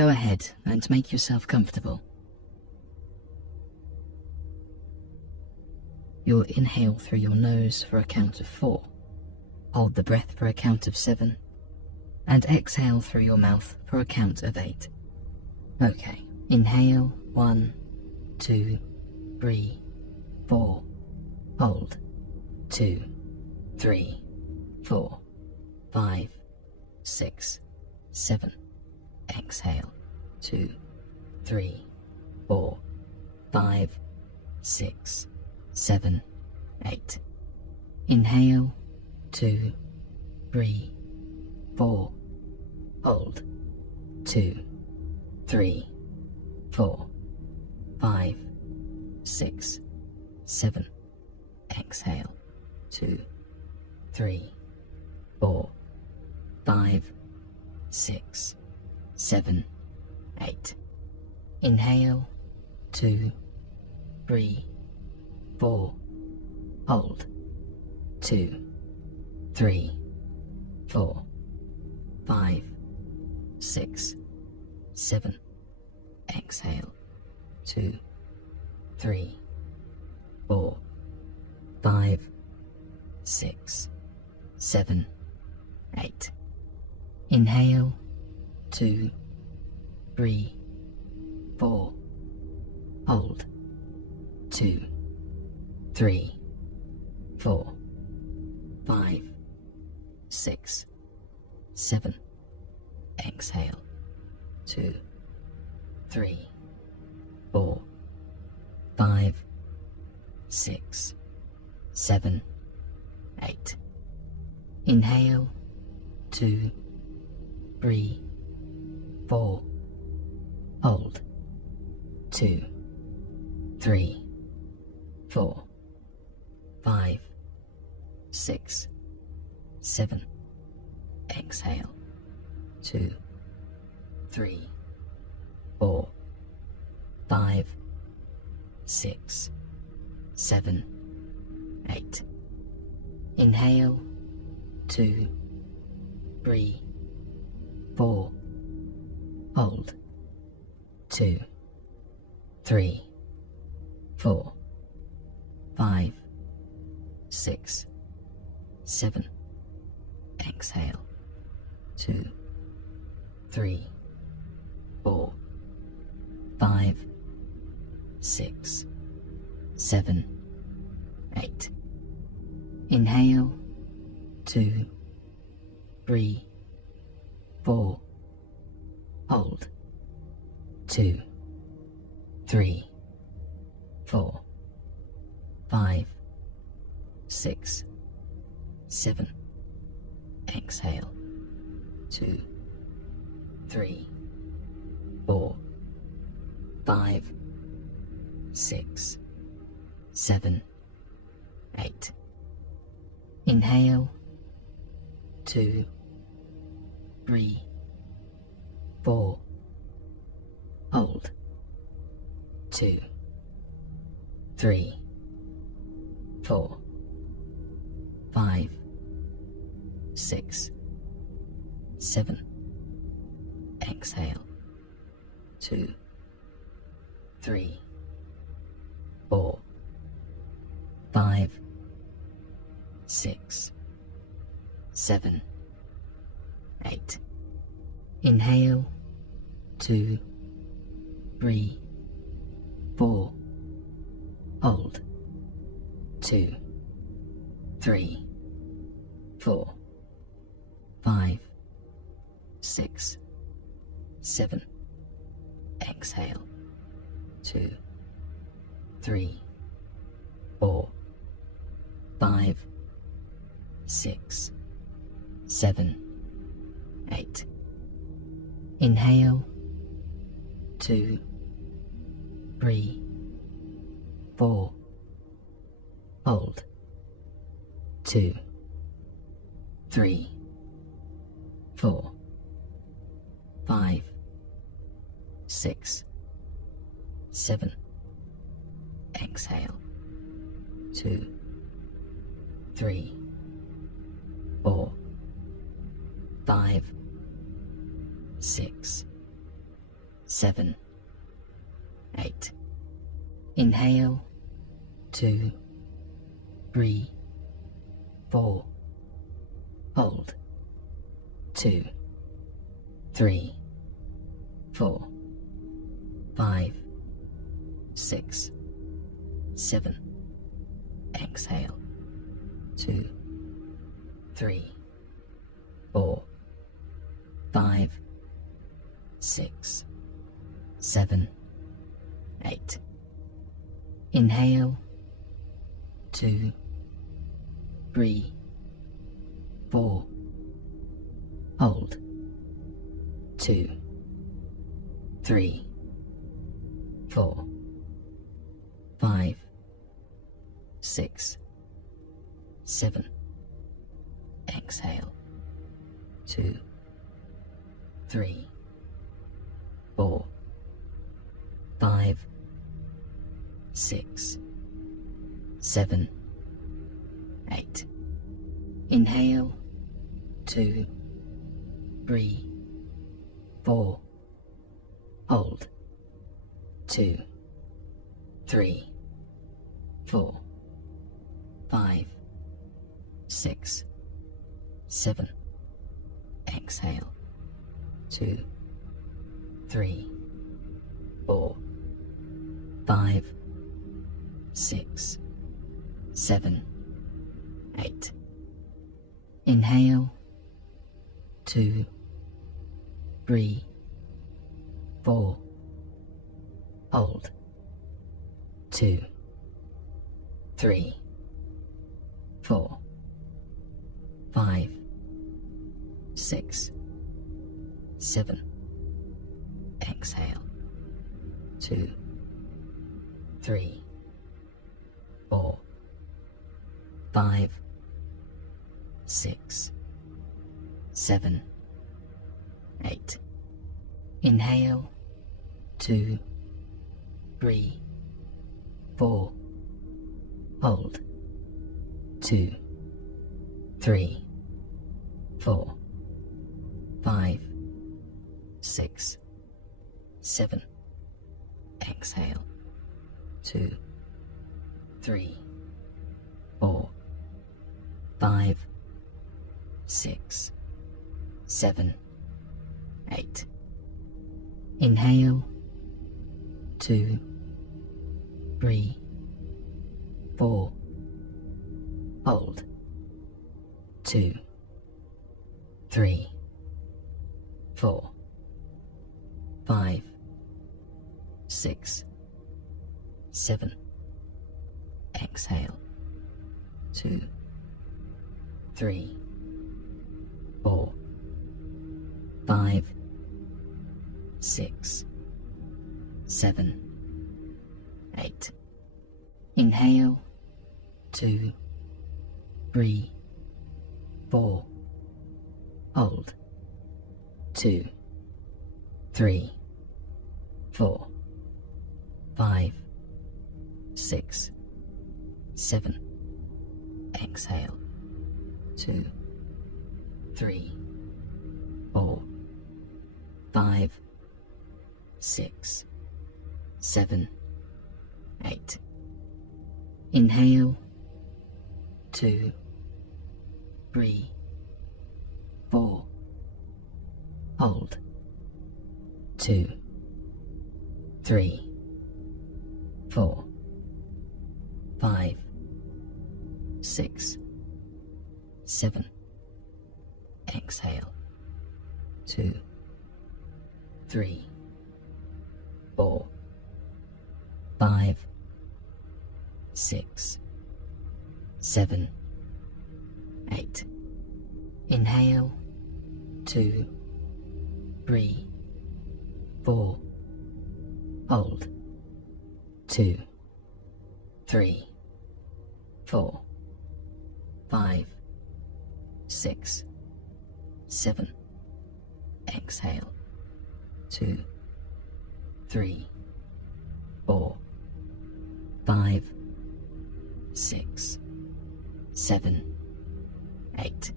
Go ahead and make yourself comfortable. You'll inhale through your nose for a count of 4, hold the breath for a count of 7, and exhale through your mouth for a count of 8. Okay, inhale 1, 2, 3, 4, hold 2, 3, 4, 5, 6, 7, exhale 2, 3, 4, 5, 6, 7, 8. Inhale 2, 3, 4, hold 2, 3, 4, 5, 6, 7, exhale 2, 3, 4, 5, 6, 7, 8. Inhale 2, 3, 4, hold 2, 3, 4, 5, 6, 7, exhale 2, 3, 4, 5, 6, 7, 8. Inhale 2, 3, 4, hold 2, 3, 4, 5, 6, 7, exhale 2, 3, 4, 5, 6, 7, 8. Inhale 2, 3, 4, hold 2, 3, 4, 5, 6, 7, exhale 2, 3, 4, 5, 6, 7, 8. Inhale 2, 3, 4, hold 2, 3, 4, 5, 6, 7, exhale 2, 3, 4, 5, 6, 7, 8. Inhale 2, 3, 4, hold 2, 3, 4, 5, 6, 7, exhale 2, 3, 4, 5, 6, 7, 8. Inhale 2, 3, 4, hold 2, 3, 4, 5, 6, 7, exhale 2, 3, 4, 5, 6, 7, 8. Inhale 2, 3, 4, hold 2, 3, 4, 5, 6, 7, exhale 2, 3, 4, 5, 6, 7, 8. Inhale 2, 3, 4, hold 2, 3, 4, 5, 6, 7, exhale 2, 3, 4, 5, 6, 7, 8. Inhale, 2, 3, 4. Hold, 2, 3, 4, 5, 6, 7. Exhale, 2, 3, 4, 5, 6, 7, 8. Inhale, 2, 3, 4. Hold, 2, 3, 4, 5, 6, 7. Exhale, 2, 3, 4, 5, 6, 7, 8. Inhale, 2, 3, 4. Hold, 2, 3, 4, 5, 6, 7. Exhale, 2, 3, 4, 5, 6, 7, 8. Inhale, 2, 3, 4. Hold, 2, 3, 4, 5, 6, 7. Exhale, 2, 3, 4, 5, 6, 7, 8. Inhale, 2, 3, 4. Hold, 2, 3, 4, 5, 6, 7. Exhale, 2, 3, 4, 5, 6, 7, 8. Inhale, 2, 3, 4. Hold, 2, 3, 4, 5, 6, 7. Exhale, 2, 3, 4, 5, 6, 7, 8. Inhale, 2, 3, 4. Hold, 2, 3, 4, 5, 6, 7. Exhale, 2, 3, 4, 5, 6, 7, 8. Inhale, 2, 3, 4. Hold, 2, 3, 4, 5, 6, 7. Exhale, 2, 3, 4, 5, 6, 7, 8. Inhale, 2, 3, 4. Hold, 2, 3, 4, 5, 6, 7. Exhale, 2, 3, 4, 5, 6, 7, 8.